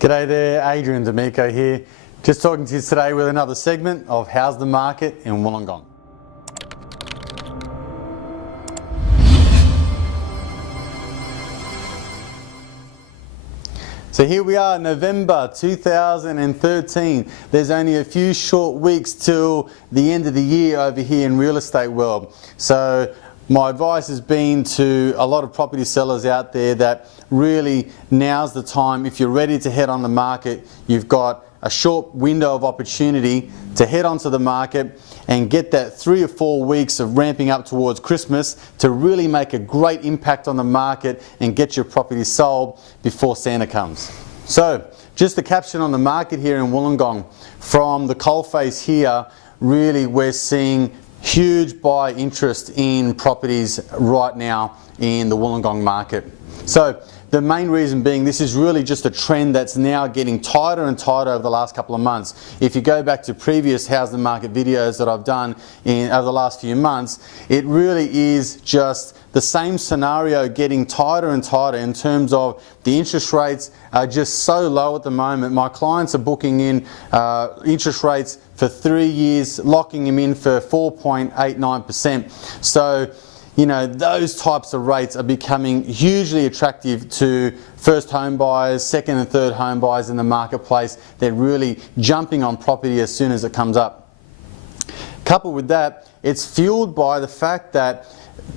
G'day there, Adrian D'Amico here. Just talking to you today with another segment of How's the Market in Wollongong. So here we are, November 2013. There's only a few short weeks till the end of the year over here in real estate world. So my advice has been to a lot of property sellers out there that really now's the time. If you're ready to head on the market, you've got a short window of opportunity to head onto the market and get that 3 or 4 weeks of ramping up towards Christmas to really make a great impact on the market and get your property sold before Santa comes. So just the caption on the market here in Wollongong, from the coalface here, really we're seeing huge buy interest in properties right now in the Wollongong market. So the main reason being, this is really just a trend that's now getting tighter and tighter over the last couple of months. If you go back to previous How's the Market videos that I've done over the last few months, it really is just the same scenario getting tighter and tighter in terms of the interest rates are just so low at the moment. My clients are booking in interest rates for 3 years, locking them in for 4.89%. So, you know, those types of rates are becoming hugely attractive to first home buyers, second and third home buyers in the marketplace. They're really jumping on property as soon as it comes up. Coupled with that, it's fueled by the fact that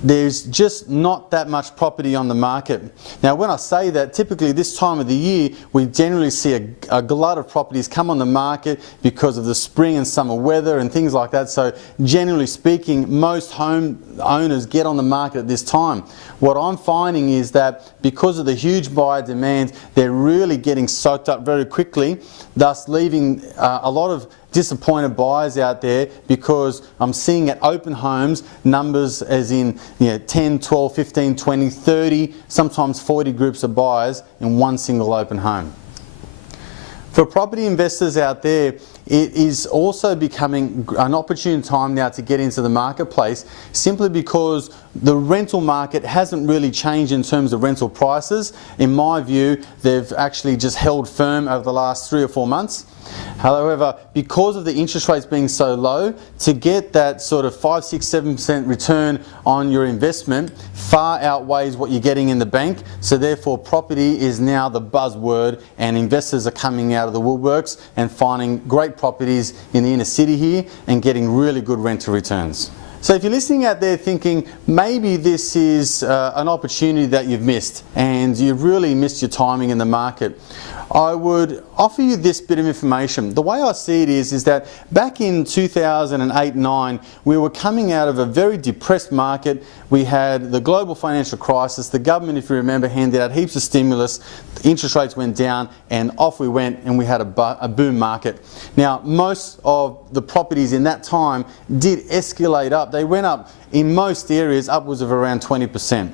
there's just not that much property on the market. Now when I say that, typically this time of the year we generally see a glut of properties come on the market because of the spring and summer weather and things like that. So generally speaking, most home owners get on the market at this time. What I'm finding is that because of the huge buyer demand, they're really getting soaked up very quickly, thus leaving a lot of disappointed buyers out there, because I'm seeing at open homes numbers as in 10, 12, 15, 20, 30, sometimes 40 groups of buyers in one single open home. For property investors out there, it is also becoming an opportune time now to get into the marketplace, simply because the rental market hasn't really changed in terms of rental prices. In my view, they've actually just held firm over the last 3 or 4 months. However, because of the interest rates being so low, to get that sort of 5, 6, 7% return on your investment far outweighs what you're getting in the bank. So therefore property is now the buzzword, and investors are coming out of the woodworks and finding great properties in the inner city here and getting really good rental returns. So if you're listening out there thinking maybe this is an opportunity that you've missed and you've really missed your timing in the market, I would offer you this bit of information. The way I see it is that back in 2008-9, we were coming out of a very depressed market. We had the global financial crisis. The government, if you remember, handed out heaps of stimulus. Interest rates went down and off we went, and we had a boom market. Now, most of the properties in that time did escalate up. They went up in most areas upwards of around 20%.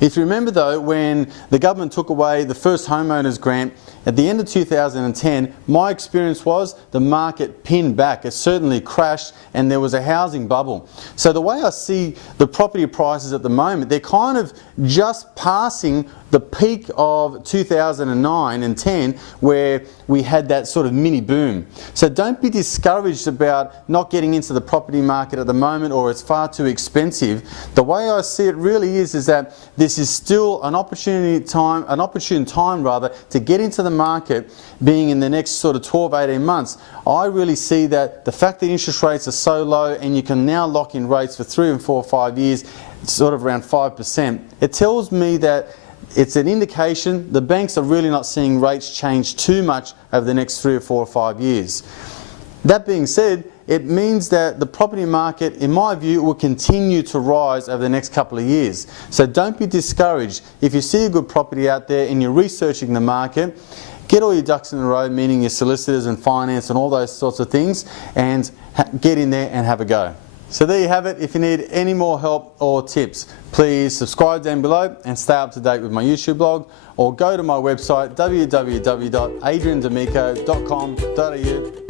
If you remember though, when the government took away the first homeowners grant at the end of 2010, my experience was the market pinned back. It certainly crashed and there was a housing bubble. So the way I see the property prices at the moment, they're kind of just passing the peak of 2009 and 10, where we had that sort of mini boom. So don't be discouraged about not getting into the property market at the moment, or it's far too expensive. The way I see it really is that this is still an opportune time to get into the market, being in the next sort of 12, 18 months. I really see that the fact that interest rates are so low and you can now lock in rates for 3 and 4 or 5 years, sort of around 5%, it tells me that it's an indication the banks are really not seeing rates change too much over the next 3 or 4 or 5 years. That being said, it means that the property market, in my view, will continue to rise over the next couple of years. So don't be discouraged. If you see a good property out there and you're researching the market, get all your ducks in a row, meaning your solicitors and finance and all those sorts of things, and get in there and have a go. So there you have it. If you need any more help or tips, please subscribe down below and stay up to date with my YouTube blog, or go to my website www.adriandamico.com.au